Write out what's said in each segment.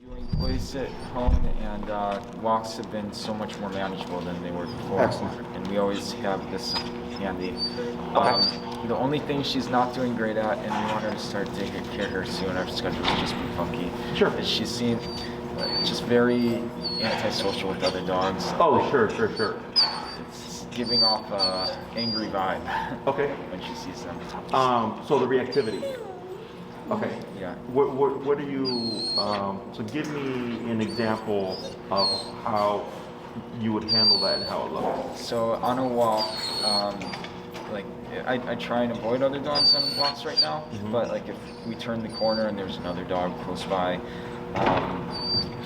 You place it home, and walks have been so much more manageable than they were before. Excellent. And we always have this handy. Okay. The only thing she's not doing great at, and we want her to start taking care of her soon, our schedule's just been funky, Sure. is she's seen just very antisocial with other dogs. Oh, sure. It's giving off a angry vibe Okay. when she sees them. So the reactivity. Okay. Yeah. What do you? So give me an example of how you would handle that and how it looks. So on a walk, like I try and avoid other dogs on walks right now, but like if we turn the corner and there's another dog close by,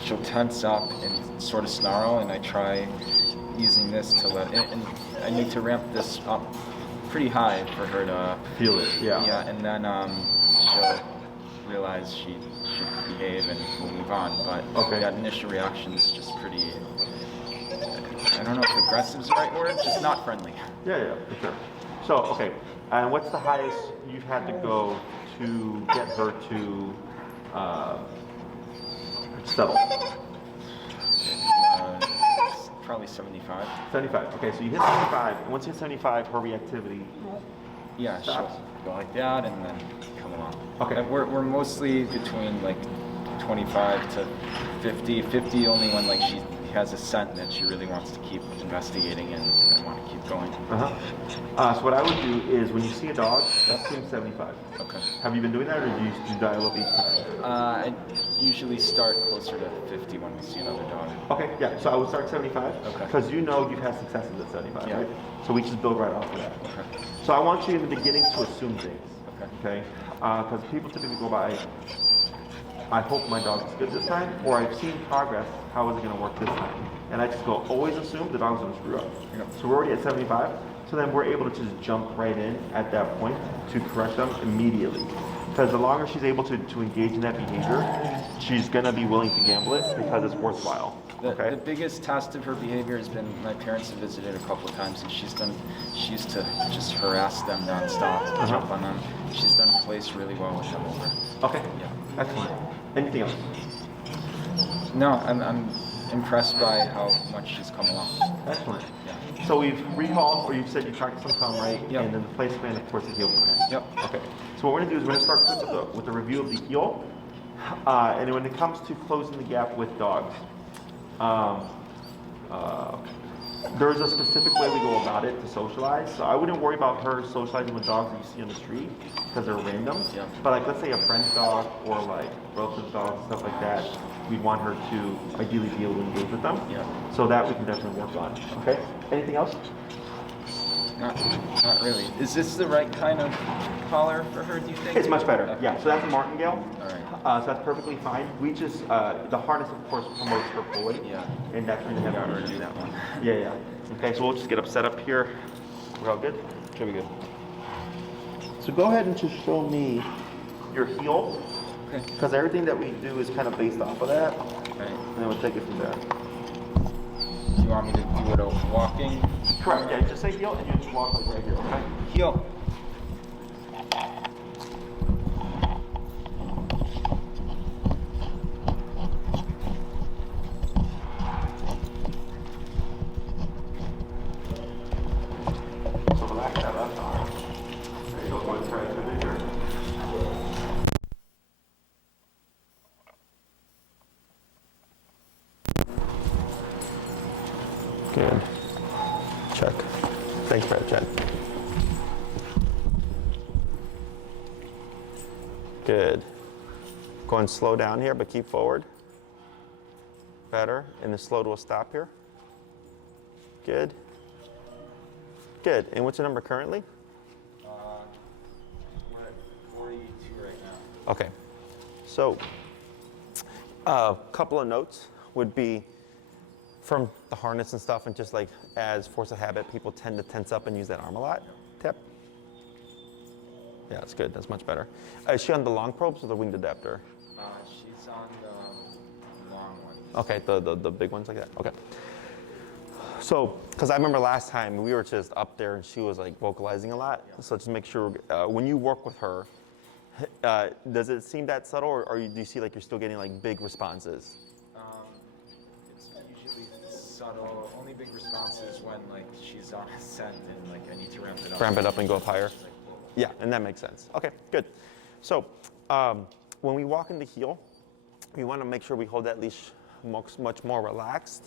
she'll tense up and sort of snarl, and I try using this to and I need to ramp this up pretty high for her to Feel it. Yeah. Yeah, and then she'll realize she should behave and we'll move on. But Okay. that initial reaction is just pretty, I don't know if aggressive is the right word, just not friendly. Yeah, for sure. So, okay, and what's the highest you've had to go to get her to settle? Probably 75. 75. Okay, so you hit 75, and once you hit 75, her reactivity. Yeah, Stops. she'll go like that and then come along. Okay. And we're mostly between like 25 to 50. 50 only when like she has a scent that she really wants to keep investigating and want to keep going. So what I would do is when you see a dog, assume 75. Okay. Have you been doing that, or do you dial up each time? I usually start closer to 50 when we see another dog. Okay, yeah, so I would start 75, Okay. because you know you've had successes at 75, Yeah. right? So we just build right off of that. Okay. So I want you in the beginning to assume things, Okay. okay? Because people typically go by, I hope my dog is good this time, or I've seen progress, how is it going to work this time? And I just go, always assume the dog's going to screw up. Yep. So we're already at 75, so then we're able to just jump right in at that point to correct them immediately. Because the longer she's able to engage in that behavior, she's going to be willing to gamble it because it's worthwhile. Okay? The biggest test of her behavior has been my parents have visited a couple of times, and she used to just harass them nonstop, jump on them. She's done plays really well with them over. Okay. Yeah. Excellent. Anything else? No, I'm impressed by how much she's come along. Excellent. Yeah. So we've recalled, or you've said you practiced some calm, right? Yep. And then the place plan, of course, the heel command. Yep. Okay. So what we're going to do is we're going to start quick with the review of the heel. And then when it comes to closing the gap with dogs, there's a specific way we go about it to socialize. So I wouldn't worry about her socializing with dogs that you see on the street because they're random. Yeah. But like, let's say a friend's dog or like relative's dog, stuff like that, we'd want her to ideally be able to engage with them. Yeah. So that we can definitely work on. Okay. Anything else? Not really. Is this the right kind of collar for her, do you think? It's much better. Okay. Yeah. So that's a martingale. All right. So that's perfectly fine. We just the harness, of course, promotes her fully. Yeah. And that's when you have Yeah, to we're do do that. that one. Yeah. Okay. So we'll just get up set up here. We're all good. Should be good. So go ahead and just show me your heel, Okay. because everything that we do is kind of based off of that, Okay. and then we'll take it from there. Do you want me to do it walking? Correct. Yeah. Just say heel, and you just walk like right here. Okay. Heel. So relax that left arm. There you go. Go ahead and try it here. Good. Check. Thanks, Brad. Check. Good. Go and slow down here, but keep forward. Better. And the slow to a stop here. Good. Good. And what's your number currently? We're at 42 right now. Okay. So, a couple of notes would be from the harness and stuff, and just like as force of habit, people tend to tense up and use that arm a lot. Tap. Yeah, that's good. That's much better. Is she on the long probes or the winged adapter? She's on the long one. Okay, the big ones like that. Okay. So, because I remember last time we were just up there and she was like vocalizing a lot. So just make sure when you work with her, Does it seem that subtle, or do you see like you're still getting like big responses? It's usually subtle. Only big responses when like she's on a scent and like I need to ramp it up. Ramp it up and go up higher? She's like, whoa. Yeah, and that makes sense. Okay, good. So when we walk into heel, we want to make sure we hold that leash much more relaxed.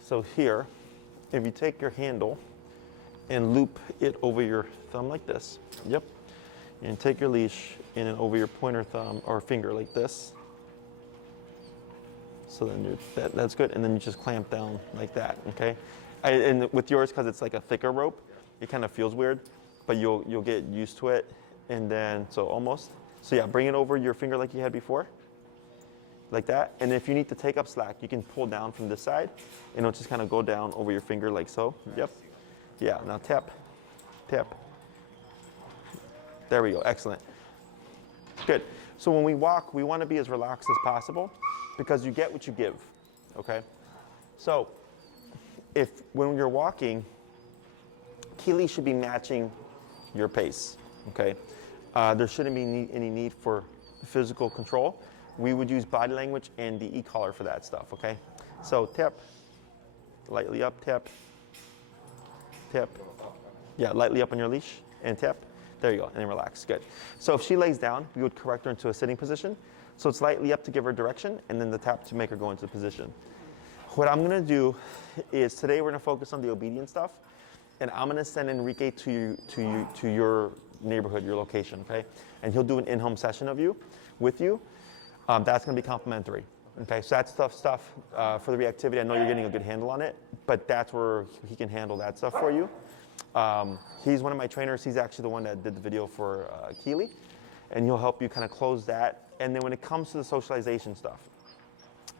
So here, if you take your handle and loop it over your thumb like this, yep, and take your leash in and over your pointer thumb or finger like this. So then that's good, and then you just clamp down like that, okay? And with yours, because it's like a thicker rope, it kind of feels weird, but you'll get used to it, and then, so almost. So yeah, bring it over your finger like you had before, like that. And if you need to take up slack, you can pull down from this side, and it'll just kind of go down over your finger like so. Yep. Yeah, now tap, tap. There we go, excellent. Good. So when we walk, we want to be as relaxed as possible because you get what you give, okay? So when you're walking, Keleigh should be matching your pace, okay? There shouldn't be any need for physical control. We would use body language and the e-collar for that stuff, okay? So tap, lightly up, tap, tap. Yeah, lightly up on your leash and tap. There you go, and then relax, good. So if she lays down, we would correct her into a sitting position. So it's lightly up to give her direction, and then the tap to make her go into position. What I'm gonna do is today we're gonna focus on the obedience stuff, and I'm gonna send Enrique to your neighborhood, your location, okay? And he'll do an in-home session with you. That's gonna be complimentary, okay? So that's tough stuff for the reactivity. I know you're getting a good handle on it, but that's where he can handle that stuff for you. He's one of my trainers. He's actually the one that did the video for Keleigh, and he'll help you kind of close that. And then when it comes to the socialization stuff,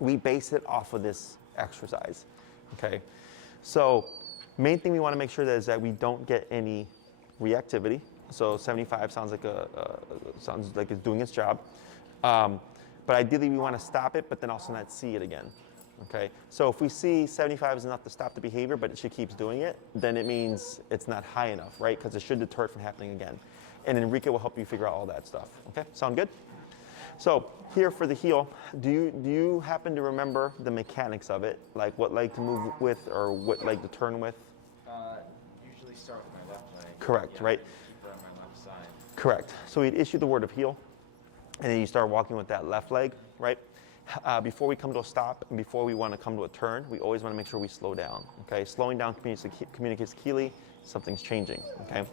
we base it off of this exercise, okay? So main thing we want to make sure that is that we don't get any reactivity. So 75 sounds like it's doing its job. But ideally we want to stop it, but then also not see it again. Okay, so if we see 75 is enough to stop the behavior, but she keeps doing it, then it means it's not high enough, right? Because it should deter it from happening again. And Enrique will help you figure out all that stuff. Okay, sound good? So here for the heel, do you happen to remember the mechanics of it? Like what leg to move with or what leg to turn with? Usually start with my left leg. Correct, right? Keep her on my left side. Correct. So we'd issue the word of heel, and then you start walking with that left leg, right? Before we come to a stop and before we want to come to a turn, we always want to make sure we slow down, okay? Slowing down communicates Keleigh, something's changing, okay?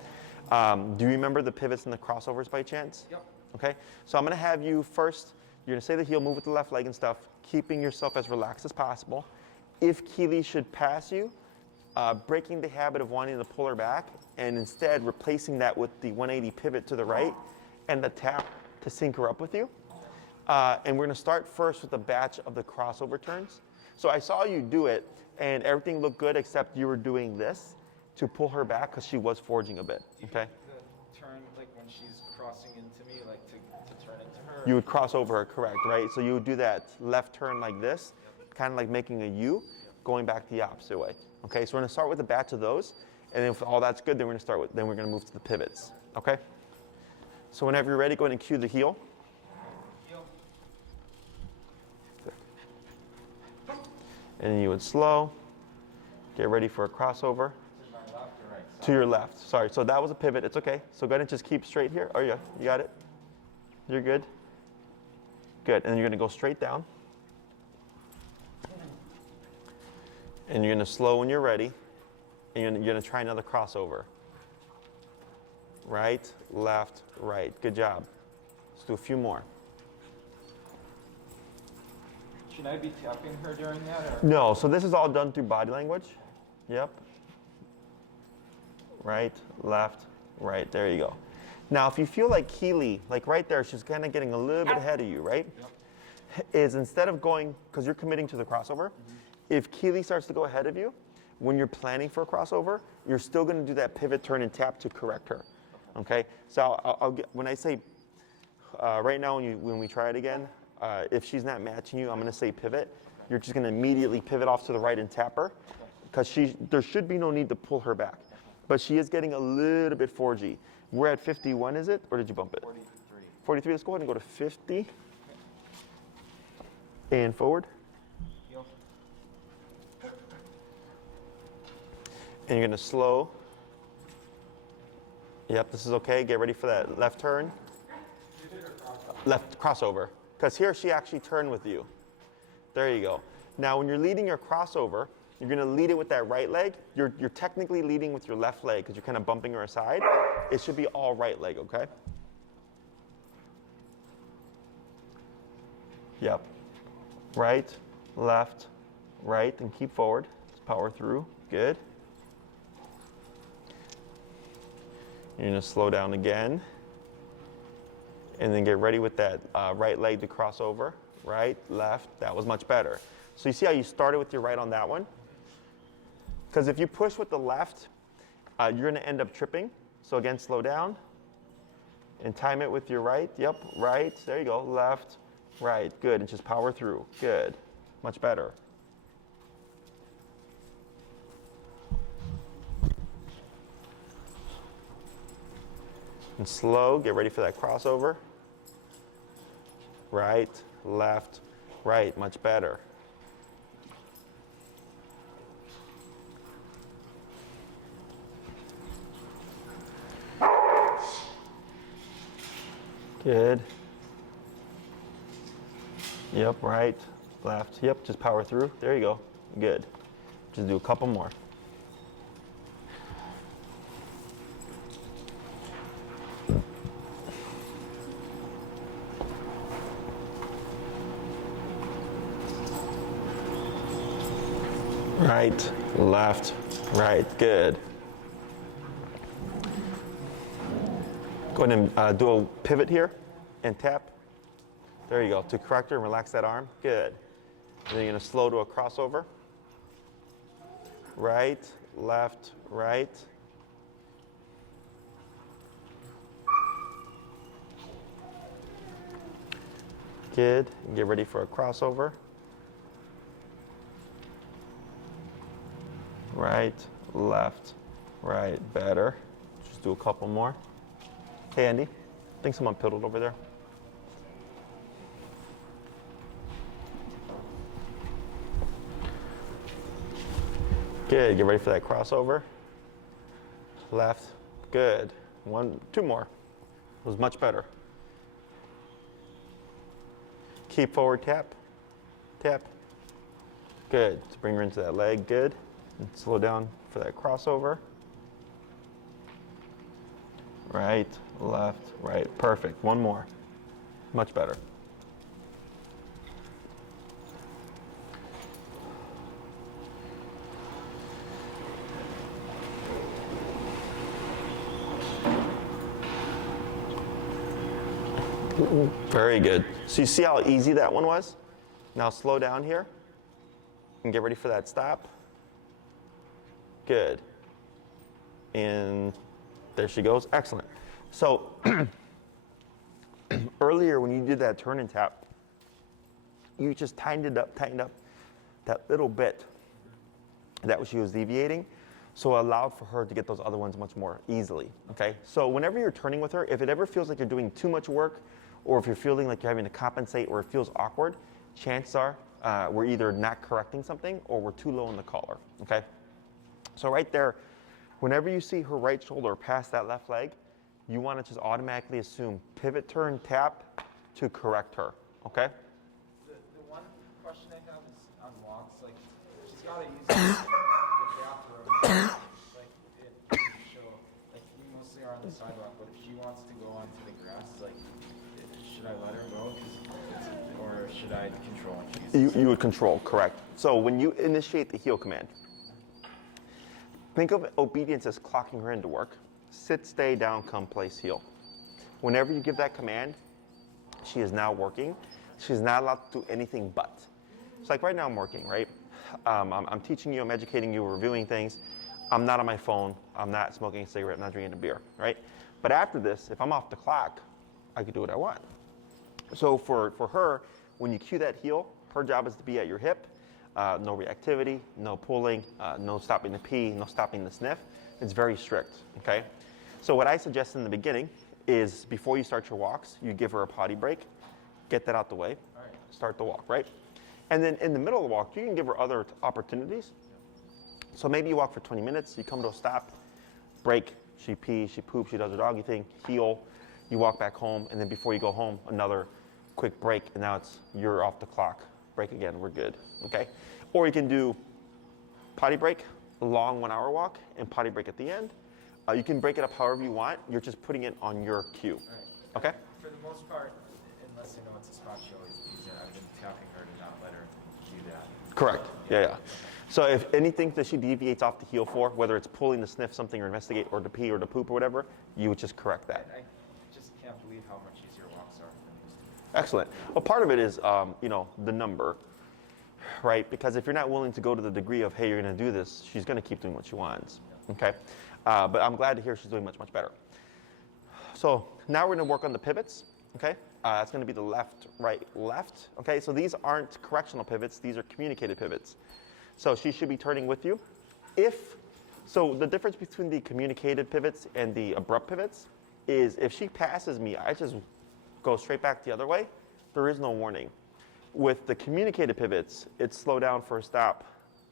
Do you remember the pivots and the crossovers by chance? Yep. Okay, so I'm going to have you first, you're going to say the heel, move with the left leg and stuff, keeping yourself as relaxed as possible. If Keleigh should pass you, breaking the habit of wanting to pull her back and instead replacing that with the 180 pivot to the right and the tap to sync her up with you. And we're going to start first with a batch of the crossover turns. So I saw you do it, and everything looked good except you were doing this to pull her back because she was forging a bit, okay? The turn, like when she's crossing into me, like to turn into her. You would cross over her, correct, right? So you would do that left turn like this, kind of like making a U, going back the opposite way. Okay, so we're going to start with a batch of those, and then if all that's good, then we're going to move to the pivots, okay? So whenever you're ready, go ahead and cue the heel. And then you would slow, get ready for a crossover. To my left or right side? To your left, sorry. So that was a pivot, it's okay. So go ahead and just keep straight here. Oh yeah, you got it? You're good? Good, and then you're gonna go straight down. And you're gonna slow when you're ready. And you're gonna try another crossover. Right, left, right, good job. Let's do a few more. Should I be tapping her during that? Or? No, so this is all done through body language. Yep. Right, left, right, there you go. Now, if you feel like Keleigh, like right there, she's kind of getting a little bit ahead of you, right? Yep. Is instead of going, because you're committing to the crossover, if Keleigh starts to go ahead of you, when you're planning for a crossover, you're still going to do that pivot, turn, and tap to correct her. Okay? So I'll get, when I say, right now when we try it again, if she's not matching you, I'm going to say pivot. You're just going to immediately pivot off to the right and tap her, because there should be no need to pull her back. But she is getting a little bit 4G. We're at 51, is it? Or did you bump it? 43. 43, let's go ahead and go to 50. And forward. Heel. And you're gonna slow. Yep, this is okay. Get ready for that left turn. Left crossover. Because here she actually turned with you. There you go. Now when you're leading your crossover, you're gonna lead it with that right leg. You're technically leading with your left leg because you're kind of bumping her aside. It should be all right leg, okay? Yep. Right, left, right, and keep forward. Just power through. Good. You're gonna slow down again. And then get ready with that right leg to cross over. Right, left, that was much better. So you see how you started with your right on that one? Because if you push with the left, you're gonna end up tripping. So again, slow down. And time it with your right. Yep, right, there you go, left, right, good, and just power through, good, much better. And slow, get ready for that crossover. Right, left, right, much better. Good. Yep, right, left, yep, just power through. There you go, good. Just do a couple more. Right, left, right, good. Go ahead and do a pivot here and tap. There you go, to correct her and relax that arm, good. And then you're gonna slow to a crossover. Right, left, right. Good, and get ready for a crossover. Right, left, right, better. Just do a couple more. Hey Andy, I think someone piddled over there. Good, get ready for that crossover. Left, good. Two more. It was much better. Keep forward, tap, tap. Good, to bring her into that leg, good. And slow down for that crossover. Right, left, right, perfect. One more, much better. Very good. So you see how easy that one was? Now slow down here and get ready for that stop. Good. And there she goes. Excellent. So earlier when you did that turn and tap, you just tightened up that little bit. That was she was deviating. So it allowed for her to get those other ones much more easily. Okay. So whenever you're turning with her, if it ever feels like you're doing too much work, or if you're feeling like you're having to compensate or it feels awkward, chances are we're either not correcting something or we're too low in the collar, okay? So right there, whenever you see her right shoulder past that left leg, you want to just automatically assume pivot, turn, tap to correct her, okay? The one question I have is on walks, like she's got to use the bathroom, like it show, like we mostly are on the sidewalk, but if she wants to go onto the grass, like should I let her go, or should I control? You would control, correct. So when you initiate the heel command, think of obedience as clocking her into work. Sit, stay, down, come, place, heel. Whenever you give that command, she is now working. She's not allowed to do anything but. It's like right now I'm working, right? I'm teaching you, I'm educating you, reviewing things. I'm not on my phone. I'm not smoking a cigarette. I'm not drinking a beer, right? But after this, if I'm off the clock, I can do what I want. So for her, when you cue that heel, her job is to be at your hip. No reactivity, no pulling, no stopping the pee, no stopping the sniff. It's very strict, okay? So what I suggest in the beginning is before you start your walks, you give her a potty break, get that out the way, start the walk, right? And then in the middle of the walk, you can give her other opportunities. So maybe you walk for 20 minutes, you come to a stop, break, she pees, she poops, she does her doggy thing, heel, you walk back home, and then before you go home, another quick break, and now you're off the clock. Break again, we're good, okay? Or you can do potty break, long 1 hour walk, and potty break at the end. You can break it up however you want, you're just putting it on your cue, okay? For the most part, unless they know it's a spot, she always does that. I've been tapping her to not let her do that. Correct, yeah. So if anything that she deviates off the heel for, whether it's pulling to sniff something or investigate or to pee or to poop or whatever, you would just correct that. I just can't believe how much easier walks are than these two. Excellent. Well, part of it is, the number, right? Because if you're not willing to go to the degree of, hey, you're going to do this, she's going to keep doing what she wants, okay? But I'm glad to hear she's doing much, much better. So now we're going to work on the pivots, okay? That's going to be the left, right, left, okay? So these aren't correctional pivots. These are communicated pivots. So she should be turning with you. So the difference between the communicated pivots and the abrupt pivots is if she passes me, I just go straight back the other way. There is no warning. With the communicated pivots, it's slow down for a stop,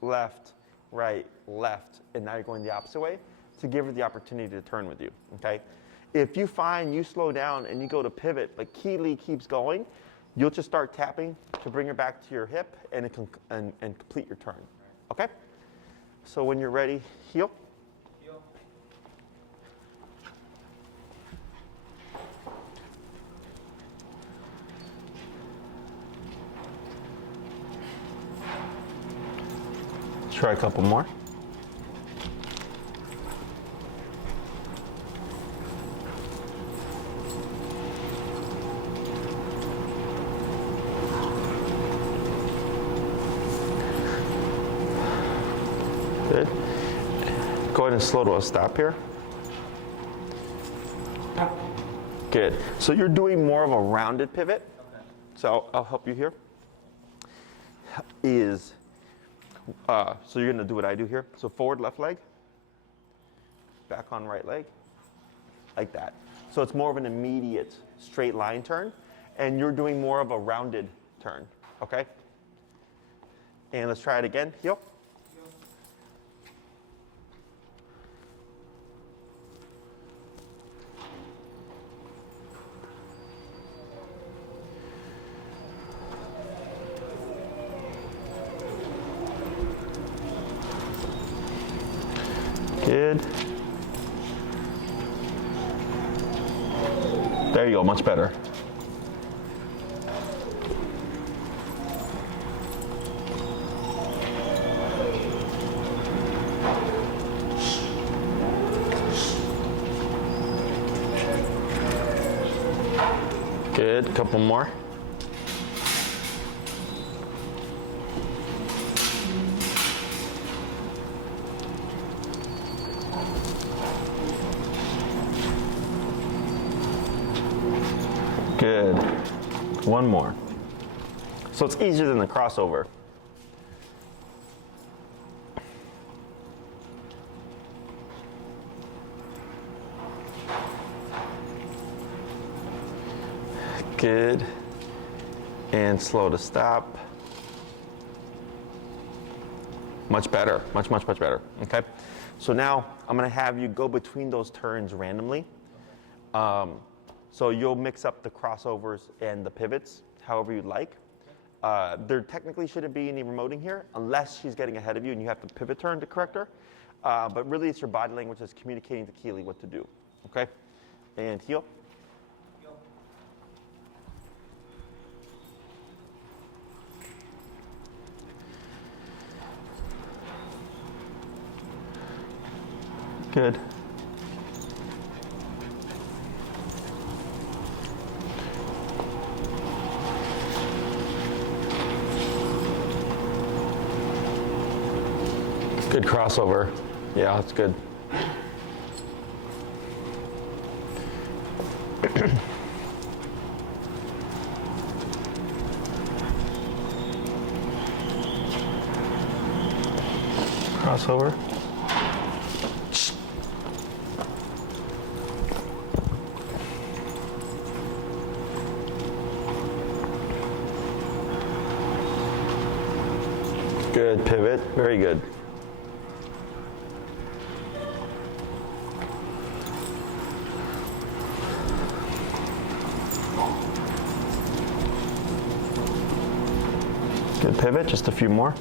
left, right, left, and now you're going the opposite way to give her the opportunity to turn with you, okay? If you find you slow down and you go to pivot, but Keleigh keeps going, you'll just start tapping to bring her back to your hip and complete your turn, okay? So when you're ready, heel. Heel. Try a couple more. Good. Go ahead and slow to a stop here. Good. So you're doing more of a rounded pivot. Okay. So I'll help you here. So you're going to do what I do here. So forward left leg, back on right leg, like that. So it's more of an immediate straight line turn, and you're doing more of a rounded turn, okay? And let's try it again. Heel. Good. There you go, much better. Good, couple more. Good. One more. So it's easier than the crossover. Good. And slow to stop. Much better. Much, much, much better. Okay. So now I'm going to have you go between those turns randomly. So you'll mix up the crossovers and the pivots however you'd like. There technically shouldn't be any remoting here unless she's getting ahead of you and you have to pivot turn to correct her. But really it's your body language that's communicating to Keleigh what to do. Okay? And heel. Good. Good crossover. Yeah, that's good. Crossover. Good pivot, very good. Good pivot, just a few more.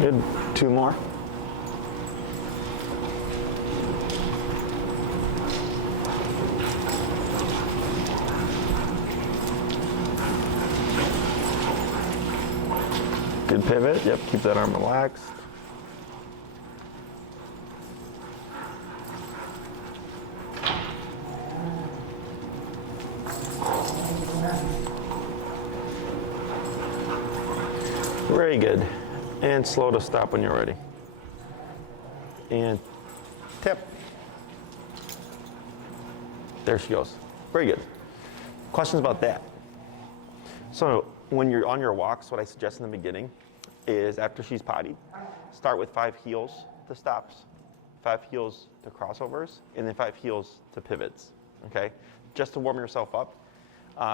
Good, 2 more. Good pivot, yep, keep that arm relaxed. Very good. And slow to stop when you're ready. And tip. There she goes. Very good. Questions about that? So when you're on your walks, what I suggest in the beginning is after she's pottied, start with 5 heels to stops, 5 heels to crossovers, and then 5 heels to pivots, okay? Just to warm yourself up,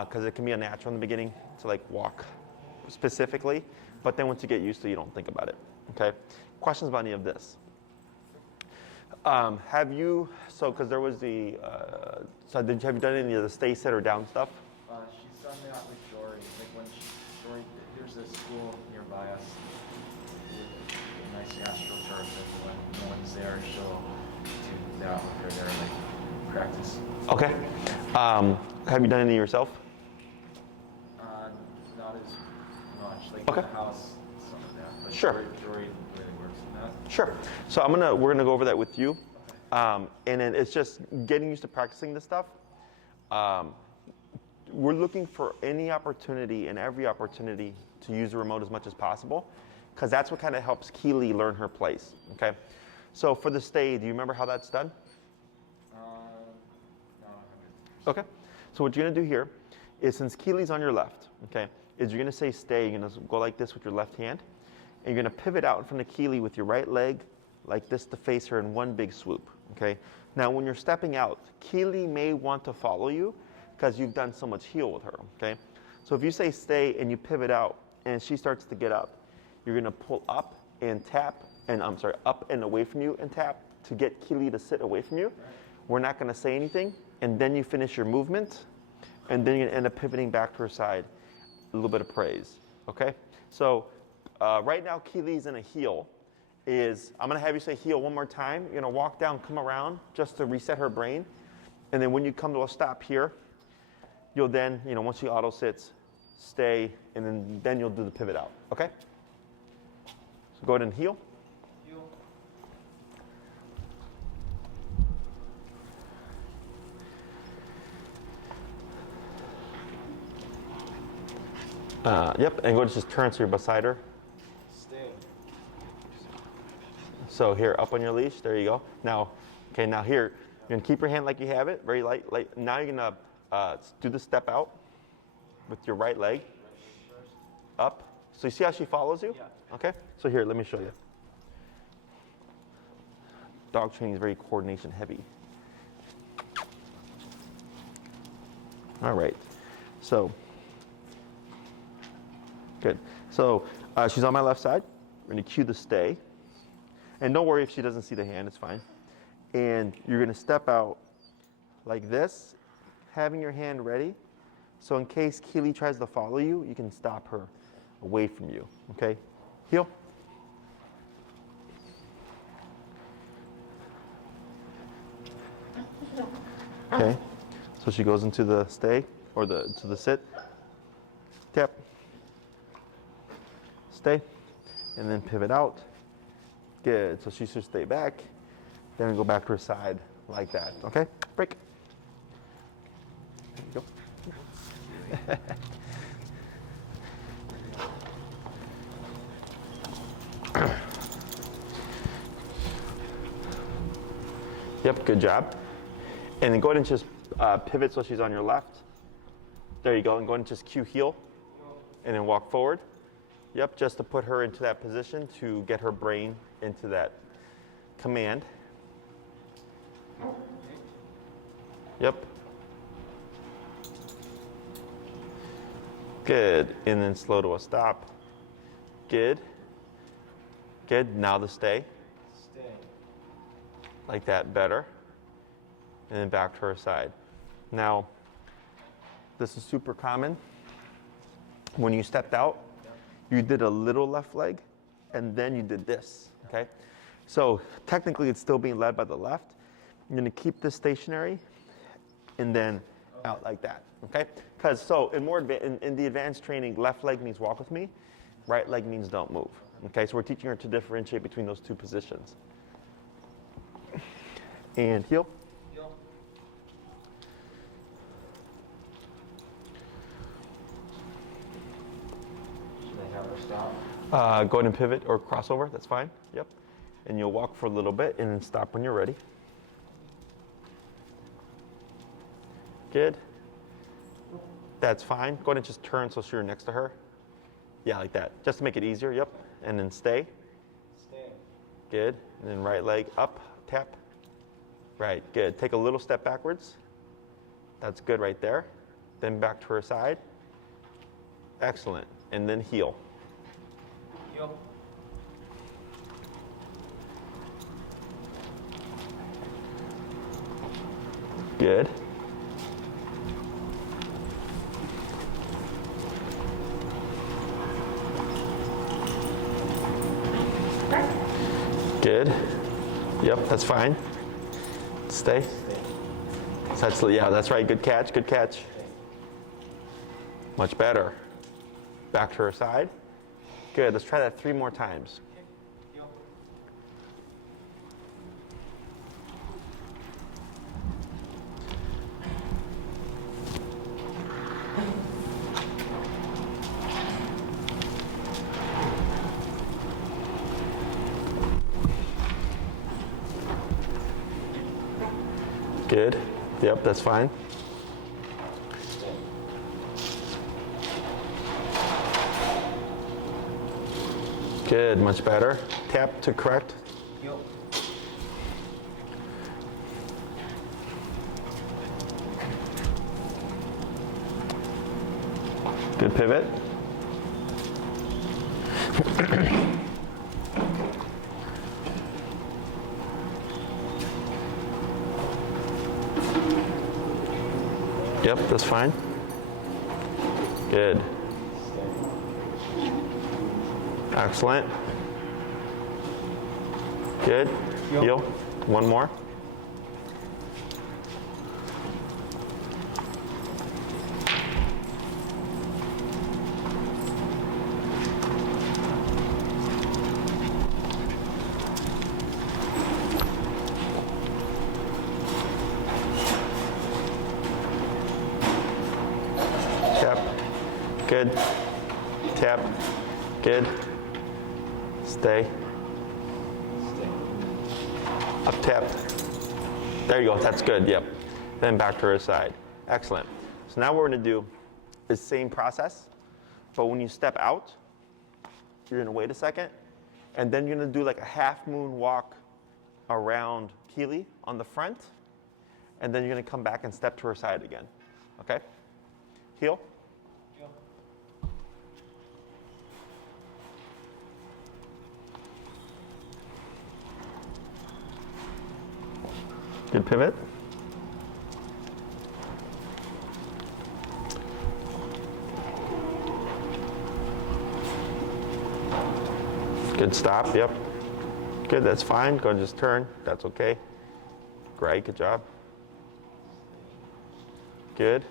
because it can be unnatural in the beginning to like walk specifically, but then once you get used to it, you don't think about it, okay? Questions about any of this? Have you, so because there was the, have you done any of the stay, sit, or down stuff? She's done that with Dory. Like when Dory, there's a school nearby us with a nice astroturf, and when no one's there, she'll do that with her there, like practice. Okay. Have you done any yourself? Not as much. Like Okay. in the house, some of that. But Sure. Dory really works in that. Sure. So we're gonna go over that with you, and then it's just getting used to practicing this stuff. We're looking for any opportunity and every opportunity to use the remote as much as possible, because that's what kind of helps Keleigh learn her place. Okay. So for the stay, do you remember how that's done? No, I haven't. Okay. So what you're gonna do here is, since Keleigh's on your left, okay, is you're gonna say stay. You're gonna go like this with your left hand, and you're gonna pivot out in front of Keleigh with your right leg, like this, to face her in one big swoop. Okay. Now, when you're stepping out, Keleigh may want to follow you because you've done so much heel with her. Okay. So if you say stay and you pivot out, and she starts to get up, you're gonna pull up and tap, and up and away from you and tap to get Keleigh to sit away from you. We're not gonna say anything, and then you finish your movement, and then you're gonna end up pivoting back to her side. A little bit of praise, okay? So right now, Keleigh's in a heel. I'm gonna have you say heel one more time. You're gonna walk down, come around, just to reset her brain. And then when you come to a stop here, you'll then, once she auto sits, stay, and then you'll do the pivot out, okay? So go ahead and heel. Yep, and go ahead and just turn so you're beside her. Stay. So here, up on your leash, there you go. Now here, you're gonna keep your hand like you have it, very light. Now you're gonna do the step out with your right leg, up. So you see how she follows you? Yeah. Okay, so here, let me show you. Dog training is very coordination heavy. All right, so, good. So she's on my left side. We're gonna cue the stay. And don't worry if she doesn't see the hand, it's fine. And you're gonna step out like this, having your hand ready. So in case Keleigh tries to follow you, you can stop her away from you, okay? Heel. Okay, so she goes into the stay, or to the sit. Tap. Stay, and then pivot out. Good, so she should stay back. Then we go back to her side like that, okay? Break. There you go. Yep, good job. And then go ahead and just pivot so she's on your left. There you go, and go ahead and just cue heel, and then walk forward. Yep, just to put her into that position to get her brain into that command. Yep. Good, and then slow to a stop. Good. Good, now the stay. Stay. Like that, better. And then back to her side. Now, this is super common. When you stepped out, you did a little left leg, and then you did this, okay? So technically it's still being led by the left. You're gonna keep this stationary, and then out like that, okay? Because so in the advanced training, left leg means walk with me, right leg means don't move, okay? So we're teaching her to differentiate between those two positions. And heel. Stop. Go ahead and pivot or crossover, that's fine. Yep. And you'll walk for a little bit and then stop when you're ready. Good. That's fine. Go ahead and just turn so you're next to her. Yeah, like that. Just to make it easier, yep. And then stay. Stay. Good. And then right leg up, tap. Right, good. Take a little step backwards. That's good right there. Then back to her side. Excellent. And then heel. Heel. Good. Good. Yep, that's fine. Stay. That's, yeah, that's right. Good catch, good catch. Much better. Back to her side. Good, let's try that 3 more times. Good. Yep, that's fine. Good, much better. Tap to correct. Heel. Good pivot. Yep, that's fine. Good. Excellent. Good. Heel. One more. Tap. Good. Tap. Good. Stay. Up tap. There you go, that's good, yep. Then back to her side. Excellent. So now what we're gonna do is same process, but when you step out, you're gonna wait a second, and then you're gonna do like a half moon walk around Keleigh on the front, and then you're gonna come back and step to her side again, okay? Heel. Good pivot. Good stop, yep. Good, that's fine. Go and just turn, that's okay. Great, good job. Good.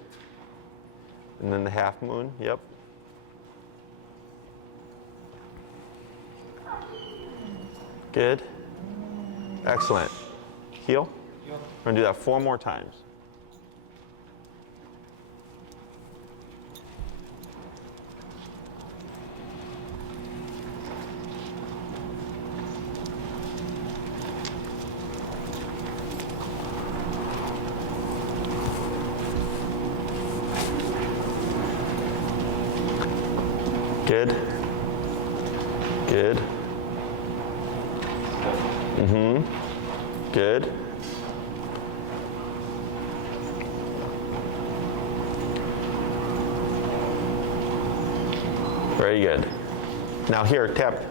And then the half moon, yep. Good. Excellent. Heel. We're gonna do that 4 more times. Good. Good. Good. Very good. Now here, tap.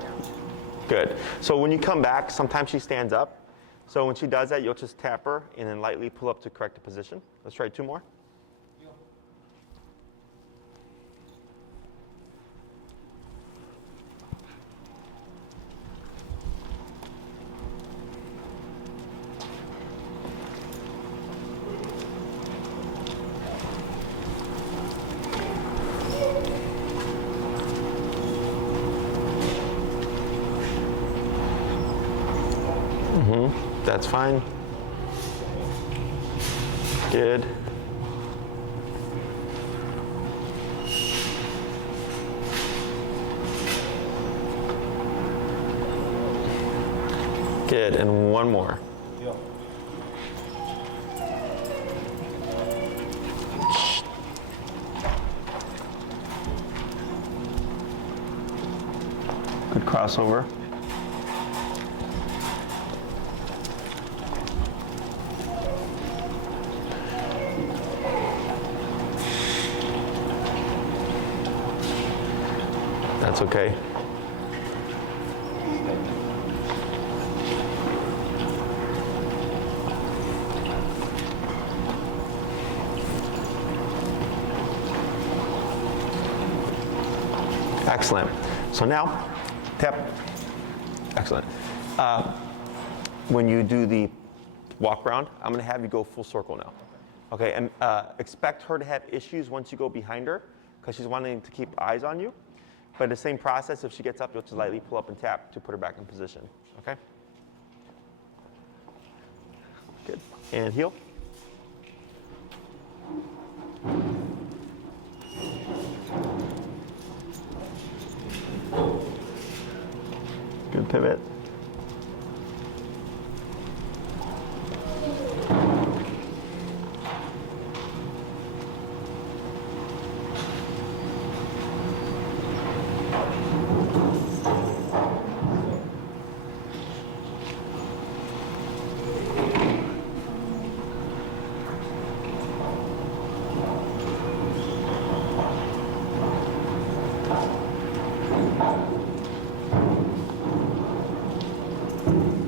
Good. So when you come back, sometimes she stands up. So when she does that, you'll just tap her and then lightly pull up to correct the position. Let's try 2 more. That's fine. Good. Good, and 1 more. Good crossover. That's okay. Excellent. So now, tap. Excellent. When you do the walk around, I'm going to have you go full circle now. Okay, and expect her to have issues once you go behind her because she's wanting to keep eyes on you. But the same process, if she gets up, you'll just lightly pull up and tap to put her back in position. Okay? Good. And heel. Good pivot.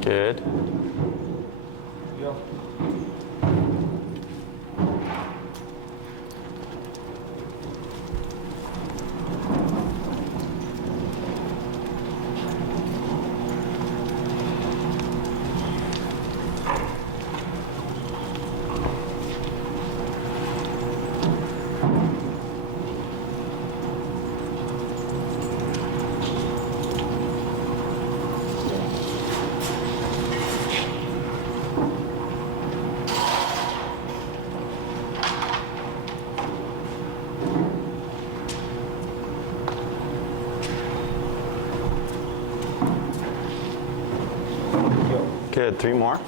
Good. Good, 3 more.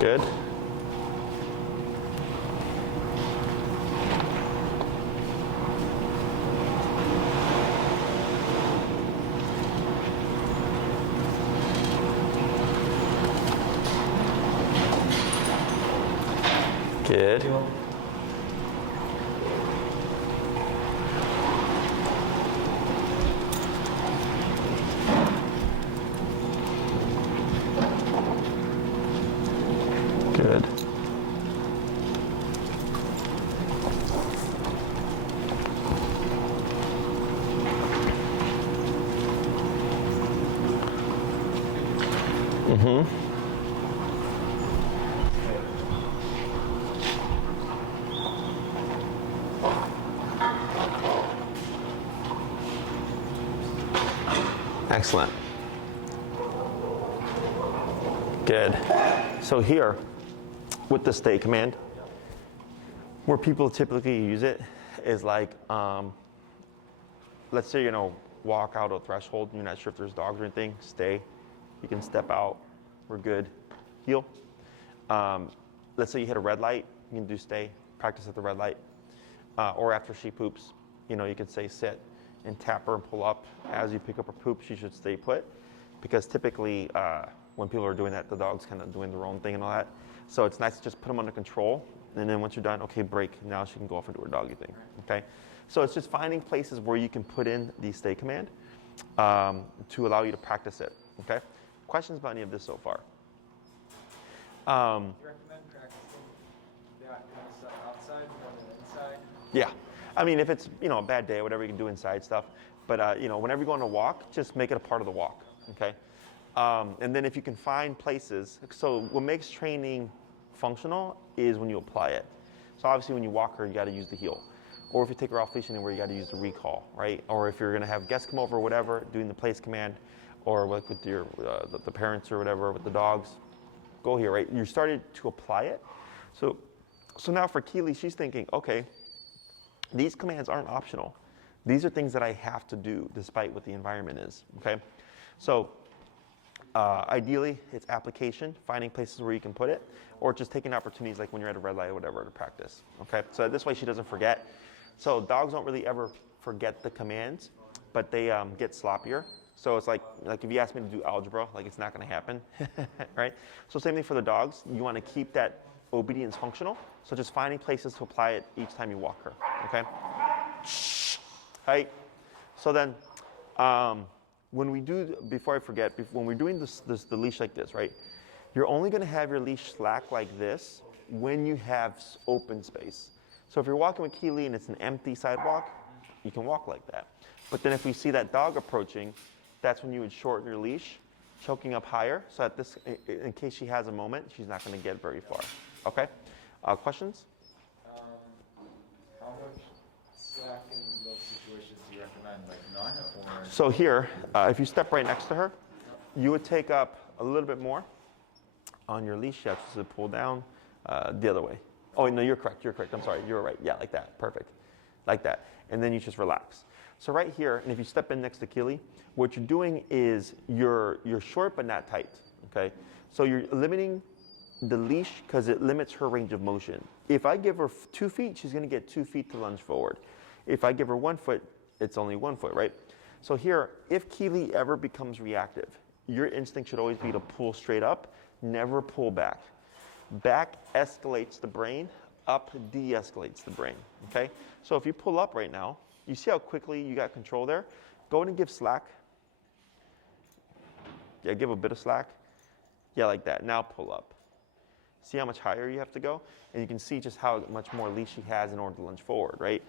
Good. Good. Good. Excellent. Good. So here, with the stay command, Where people typically use it is like, let's say you're gonna walk out a threshold and you're not sure if there's dogs or anything, stay. You can step out, we're good, heel. Let's say you hit a red light, you can do stay, practice at the red light. Or after she poops, you know, you could say sit and tap her and pull up. As you pick up her poop, she should stay put. Because typically, when people are doing that, the dog's kind of doing their own thing and all that. So it's nice to just put them under control. And then once you're done, okay, break. Now she can go off and do her doggy thing, okay? So it's just finding places where you can put in the stay command to allow you to practice it, okay? Questions about any of this so far? Do you recommend practicing that outside more than inside? Yeah. I mean, if it's, you know, a bad day or whatever, you can do inside stuff. But, you know, whenever you go on a walk, just make it a part of the walk, okay? And then if you can find places, so what makes training functional is when you apply it. So obviously when you walk her, you got to use the heel. Or if you take her off leash anywhere, you got to use the recall, right? Or if you're going to have guests come over or whatever, doing the place command, or like with your the parents or whatever, with the dogs, go here, right? You started to apply it. So now for Keleigh, she's thinking, okay, these commands aren't optional. These are things that I have to do despite what the environment is, okay? So ideally, it's application, finding places where you can put it, or just taking opportunities like when you're at a red light or whatever to practice, okay? So this way she doesn't forget. So dogs don't really ever forget the commands, but they get sloppier. So it's like if you ask me to do algebra, like it's not gonna happen, right? So same thing for the dogs. You wanna keep that obedience functional. So just finding places to apply it each time you walk her, okay? Right? So then, when we do, before I forget, when we're doing the leash like this, right? You're only gonna have your leash slack like this when you have open space. So if you're walking with Keleigh and it's an empty sidewalk, you can walk like that. But then if we see that dog approaching, that's when you would shorten your leash, choking up higher, so that this, in case she has a moment, she's not gonna get very far, okay? Questions? How much slack in those situations do you recommend? Like none or? So here, if you step right next to her, you would take up a little bit more on your leash. You have to pull down the other way. Oh, no, you're correct. You're correct. I'm sorry. You're right. Yeah, like that. Perfect. Like that. And then you just relax. So right here, and if you step in next to Keleigh, what you're doing is you're short but not tight, okay? So you're limiting the leash because it limits her range of motion. If I give her 2 feet, she's gonna get 2 feet to lunge forward. If I give her 1 foot, it's only 1 foot, right? So here, if Keleigh ever becomes reactive, your instinct should always be to pull straight up, never pull back. Back escalates the brain, up de-escalates the brain, okay? So if you pull up right now, you see how quickly you got control there? Go ahead and give slack. Yeah, give a bit of slack. Yeah, like that. Now pull up. See how much higher you have to go? And you can see just how much more leash she has in order to lunge forward, right?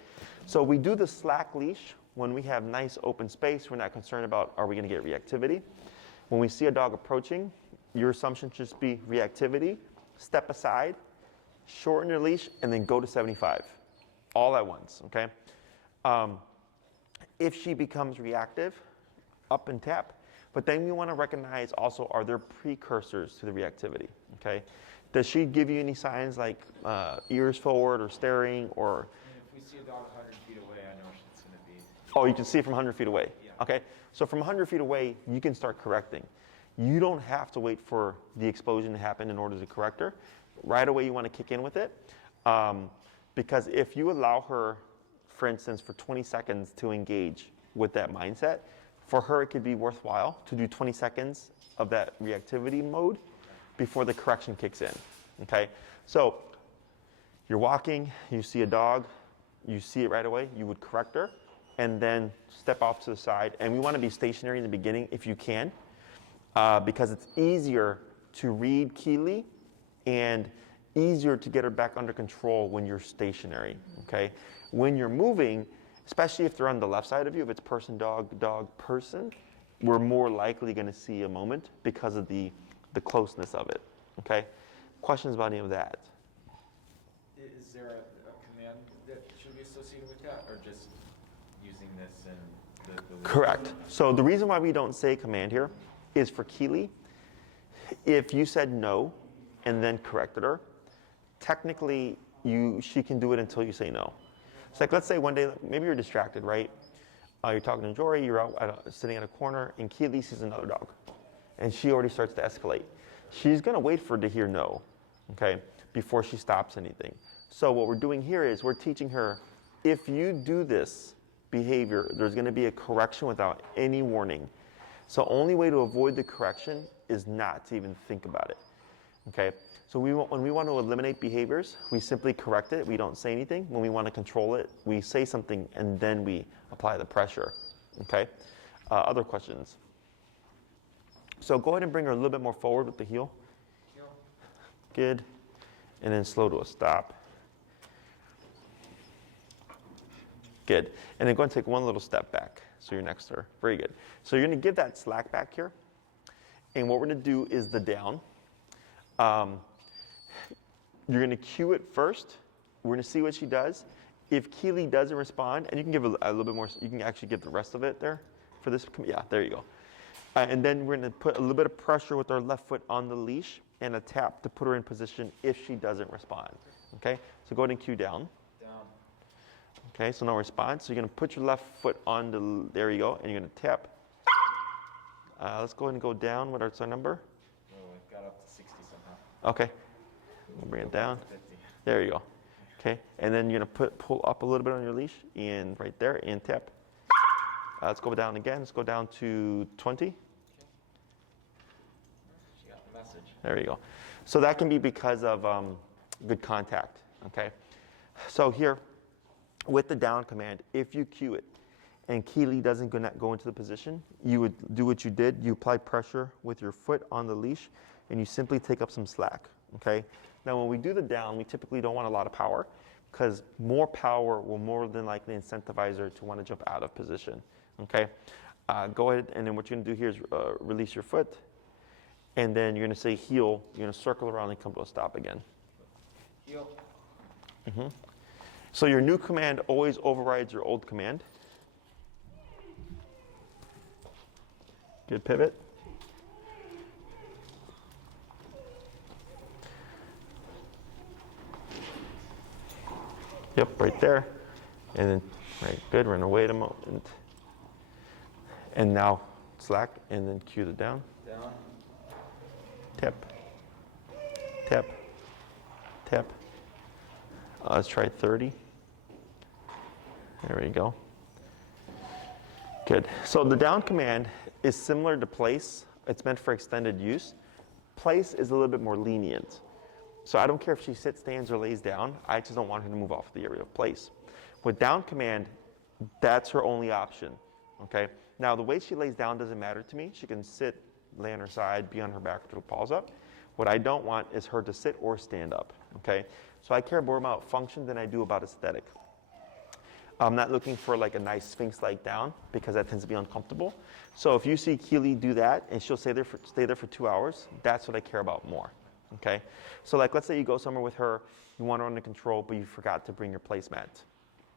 So we do the slack leash when we have nice open space. We're not concerned about are we gonna get reactivity. When we see a dog approaching, your assumption should just be reactivity, step aside, shorten your leash, and then go to 75. All at once, okay? If she becomes reactive, up and tap. But then we want to recognize also, are there precursors to the reactivity, okay? Does she give you any signs like ears forward or staring or? If we see a dog 100 feet away, I know it's going to be. Oh, you can see it from 100 feet away. Yeah. Okay, so from 100 feet away, you can start correcting. You don't have to wait for the explosion to happen in order to correct her. Right away, you want to kick in with it. Because if you allow her, for instance, for 20 seconds to engage with that mindset, for her, it could be worthwhile to do 20 seconds of that reactivity mode before the correction kicks in, okay? So you're walking, you see a dog, you see it right away, you would correct her, and then step off to the side. And we want to be stationary in the beginning if you can, because it's easier to read Keleigh and easier to get her back under control when you're stationary, okay? When you're moving, especially if they're on the left side of you, if it's person, dog, dog, person, we're more likely going to see a moment because of the closeness of it, okay? Questions about any of that? Is there a command that should be associated with that, or just using this and the Correct. So the reason why we don't say command here is for Keleigh, if you said no and then corrected her, technically she can do it until you say no. It's like, let's say one day, maybe you're distracted, right? You're talking to Jory, you're out sitting at a corner, and Keleigh sees another dog. And she already starts to escalate. She's gonna wait for her to hear no, okay, before she stops anything. So what we're doing here is we're teaching her, if you do this behavior, there's gonna be a correction without any warning. So only way to avoid the correction is not to even think about it, okay? So when we want to eliminate behaviors, we simply correct it. We don't say anything. When we want to control it, we say something and then we apply the pressure, okay? Other questions? So go ahead and bring her a little bit more forward with the heel. Good. And then slow to a stop. Good. And then go and take one little step back. So you're next to her. Very good. So you're going to give that slack back here. And what we're going to do is the down. You're going to cue it first. We're going to see what she does. If Keleigh doesn't respond, and you can give a little bit more, you can actually give the rest of it there for this. Yeah, there you go. And then we're going to put a little bit of pressure with our left foot on the leash and a tap to put her in position if she doesn't respond. Okay, so go ahead and cue down. Down. Okay, so no response. So you're going to put your left foot on the, there you go, and you're going to tap. Let's go ahead and go down. What's our number? Oh, I've got up to 60 somehow. Okay, we'll bring it down. 50. There you go. Okay, and then you're going to pull up a little bit on your leash and right there and tap. Let's go down again. Let's go down to 20. Okay. She got the message. There you go. So that can be because of good contact, okay? So here, with the down command, if you cue it and Keleigh doesn't go into the position, you would do what you did. You apply pressure with your foot on the leash and you simply take up some slack, okay? Now when we do the down, we typically don't want a lot of power because more power will more than likely incentivize her to want to jump out of position, okay? Go ahead, and then what you're going to do here is release your foot, and then you're going to say heel. You're going to circle around and come to a stop again. Heel. Mm-hmm. So your new command always overrides your old command. Good pivot. Yep, right there. And then, right, good, we're gonna wait a moment. And now slack, and then cue the down. Down. Tap, tap, tap. Let's try 30. There we go. Good. So the down command is similar to place. It's meant for extended use. Place is a little bit more lenient. So I don't care if she sits, stands, or lays down. I just don't want her to move off the area of place. With down command, that's her only option. Okay. Now the way she lays down doesn't matter to me. She can sit, lay on her side, be on her back with her paws up. What I don't want is her to sit or stand up. Okay. So I care more about function than I do about aesthetic. I'm not looking for like a nice sphinx-like down because that tends to be uncomfortable. So if you see Keleigh do that and she'll stay there for 2 hours, that's what I care about more. Okay. So like let's say you go somewhere with her, you want her under control, but you forgot to bring your placemat.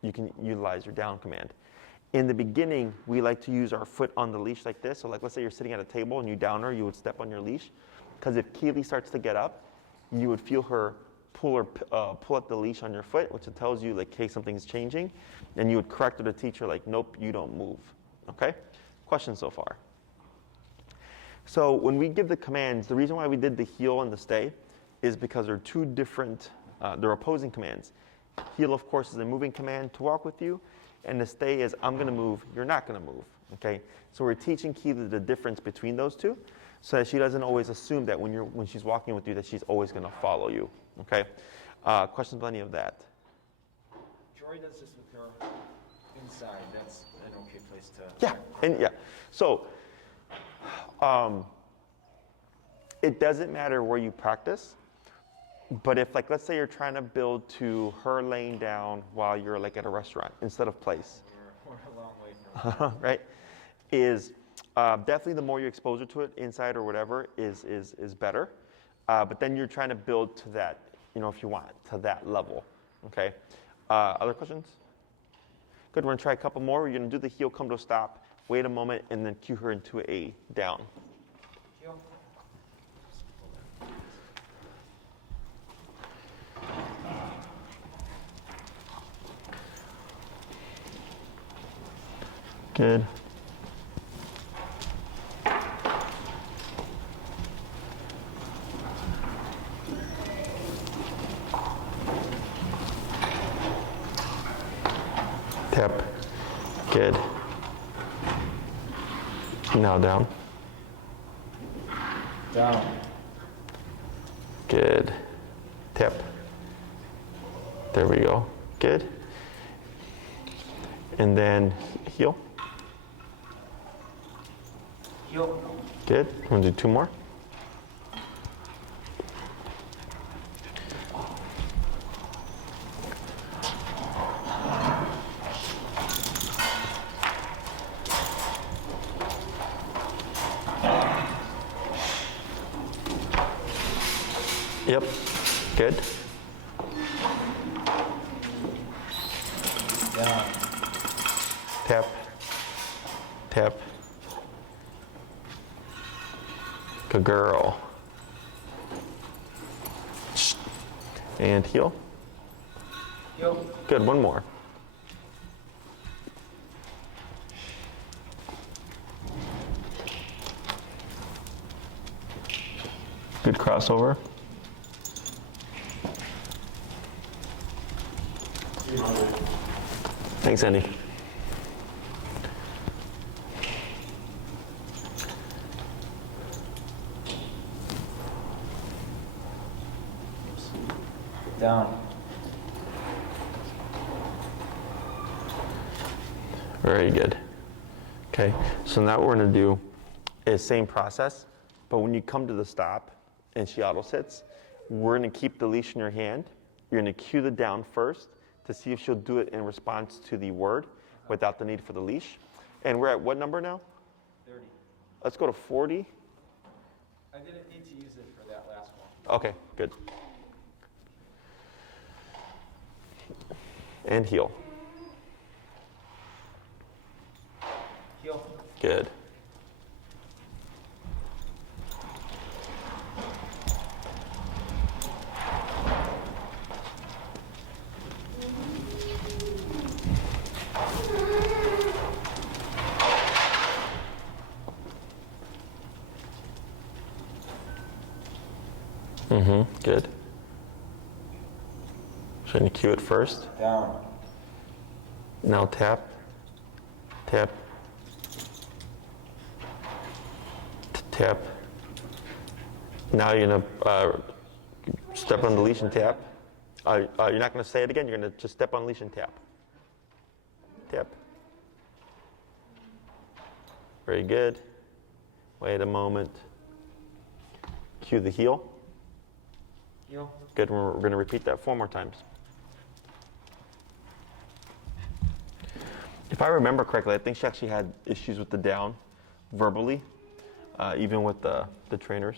You can utilize your down command. In the beginning, we like to use our foot on the leash like this. So like let's say you're sitting at a table and you down her, you would step on your leash. Because if Keleigh starts to get up, you would feel her pull up the leash on your foot, which it tells you like, hey, something's changing. And you would correct her to teach her like, nope, you don't move. Okay? Questions so far? So when we give the commands, the reason why we did the heel and the stay is because they're two different, they're opposing commands. Heel, of course, is a moving command to walk with you, and the stay is I'm going to move, you're not going to move. Okay? So we're teaching Keleigh the difference between those two, so that she doesn't always assume that when she's walking with you that she's always going to follow you. Okay? Questions on any of that? Jory does this with her inside. That's an okay place to. Yeah, and yeah. So it doesn't matter where you practice, but if like let's say you're trying to build to her laying down while you're like at a restaurant instead of place. We're a long way from right? Is definitely the more you expose her to it, inside or whatever, is better. But then you're trying to build to that, if you want, to that level. Okay? Other questions? Good. We're going to try a couple more. We're going to do the heel, come to a stop, wait a moment, and then cue her into a down. Heel. Good. Tap. Good. Now down. Down. Good. Tap. There we go. Good. And then heel. Heel. Good. Want to do 2 more? Yep. Good. Down. Tap. Tap. Good girl. And heel. Heel. Good. 1 more. Good crossover. Thanks, Andy. Down. Very good. Okay, so now what we're gonna do is same process, but when you come to the stop and she auto sits, we're gonna keep the leash in your hand. You're gonna cue the down first to see if she'll do it in response to the word without the need for the leash. And we're at what number now? 30. Let's go to 40. I didn't need to use it for that last one. Okay, good. And heel. Heel. Good. Good. So you cue it first. Down. Now tap, tap, tap. Now you're gonna step on the leash and tap. You're not gonna say it again, you're gonna just step on leash and tap. Tap. Very good. Wait a moment. Cue the heel. Heel. Good, we're gonna repeat that 4 more times. If I remember correctly, I think she actually had issues with the down verbally, even with the trainers.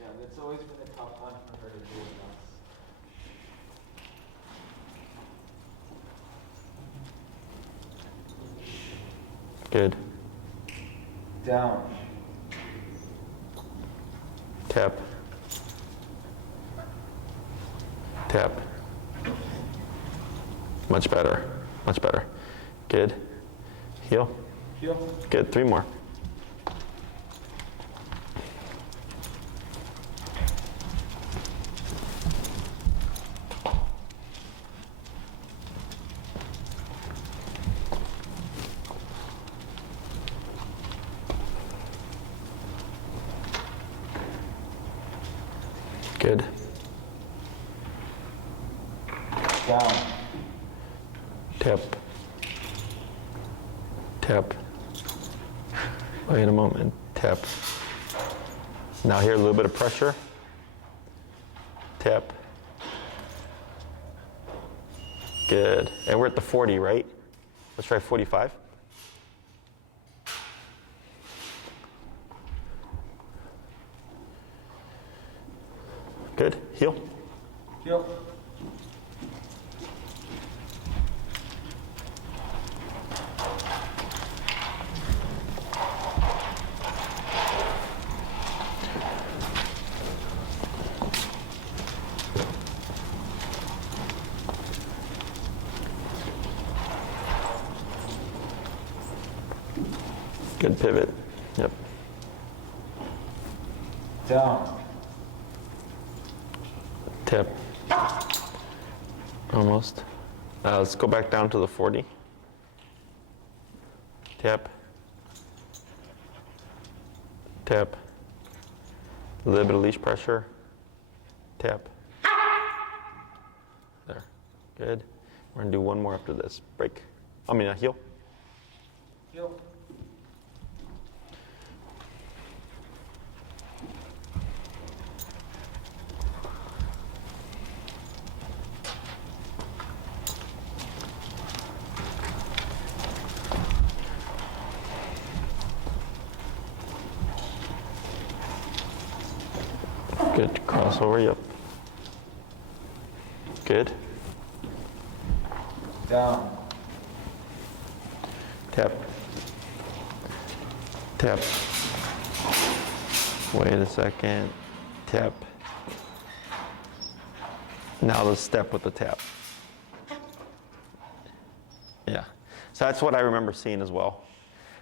Yeah, that's always been a tough one for her to do with us. Good. Down. Tap. Tap. Much better. Much better. Good. Heel. Heel. Good. 3 more. Good. Down. Tap. Tap. Wait a moment. Tap. Now here, a little bit of pressure. Tap. Good. And we're at the 40, right? Let's try 45. Good. Heel. Heel. Good pivot. Yep. Down. Tip. Almost. Let's go back down to the 40. Tip. Tip. A little bit of leash pressure. Tip. There. Good. We're going to do one more after this. Break. Heel. Heel. Good. Crossover, yep. Good. Down. Tap. Tap. Wait a second. Tap. Now the step with the tap. Yeah. So that's what I remember seeing as well.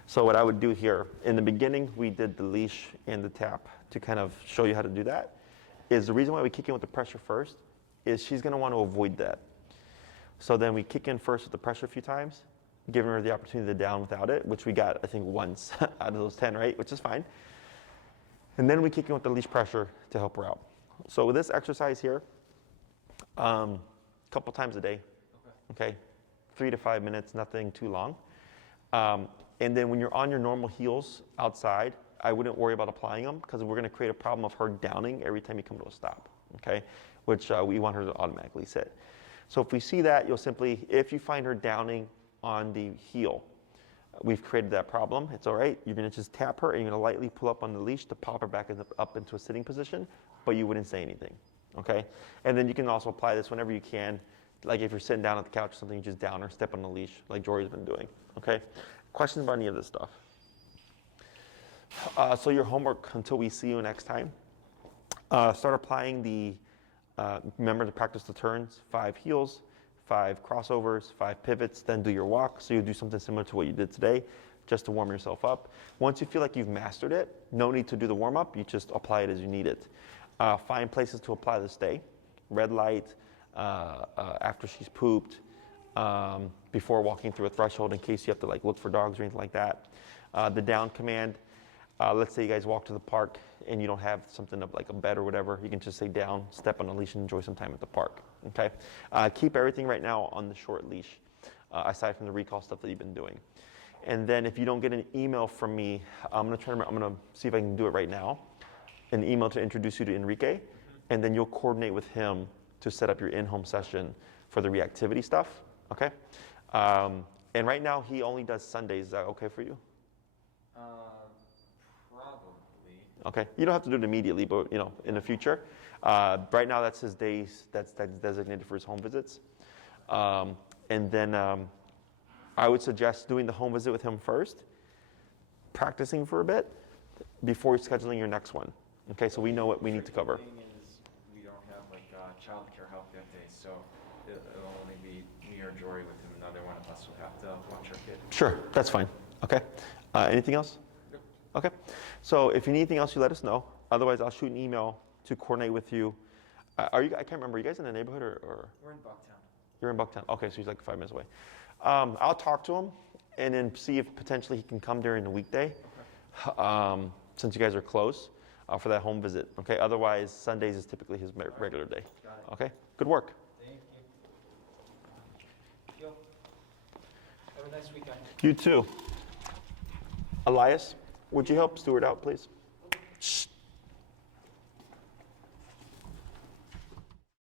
So what I would do here, in the beginning, we did the leash and the tap to kind of show you how to do that. Is the reason why we kick in with the pressure first is she's going to want to avoid that. So then we kick in first with the pressure a few times, giving her the opportunity to down without it, which we got, I think, once out of those 10, right? Which is fine. And then we kick in with the leash pressure to help her out. So with this exercise here, a couple times a day, okay? 3 to 5 minutes, nothing too long. And then when you're on your normal heels outside, I wouldn't worry about applying them because we're going to create a problem of her downing every time you come to a stop, okay? Which we want her to automatically sit. So if we see that, you'll simply, if you find her downing on the heel, we've created that problem. It's all right. You're going to just tap her and you're going to lightly pull up on the leash to pop her back up into a sitting position, but you wouldn't say anything, okay? And then you can also apply this whenever you can. Like if you're sitting down at the couch or something, you just down her, step on the leash like Jory's been doing, okay? Questions about any of this stuff? So your homework until we see you next time, start applying the, remember to practice the turns, 5 heels, 5 crossovers, 5 pivots, then do your walk. So you do something similar to what you did today, just to warm yourself up. Once you feel like you've mastered it, no need to do the warm up, you just apply it as you need it. Find places to apply the stay, red light, after she's pooped, before walking through a threshold in case you have to like look for dogs or anything like that. The down command, let's say you guys walk to the park and you don't have something like a bed or whatever, you can just say down, step on a leash and enjoy some time at the park, okay? Keep everything right now on the short leash, aside from the recall stuff that you've been doing. And then if you don't get an email from me, I'm gonna see if I can do it right now, an email to introduce you to Enrique, and then you'll coordinate with him to set up your in-home session for the reactivity stuff, okay? And right now he only does Sundays. Is that okay for you? Probably. Okay, you don't have to do it immediately, but in the future. Right now that's his days that's designated for his home visits. And then I would suggest doing the home visit with him first, practicing for a bit before scheduling your next one. Okay, so we know what we need to cover. The thing is, we don't have like childcare help that day, so it'll only be me or Jory with him. Another one of us will have to watch our kid. Sure, that's fine. Okay. Anything else? Yep. Okay. So if you need anything else, you let us know. Otherwise, I'll shoot an email to coordinate with you. I can't remember. Are you guys in the neighborhood or? We're in Bucktown. You're in Bucktown. Okay, so he's like 5 minutes away. I'll talk to him and then see if potentially he can come during the weekday, since you guys are close, for that home visit. Okay. Otherwise, Sundays is typically his regular day. Got it. Okay. Good work. Thank you. Have a nice weekend. You too. Elias, would you help Stuart out, please?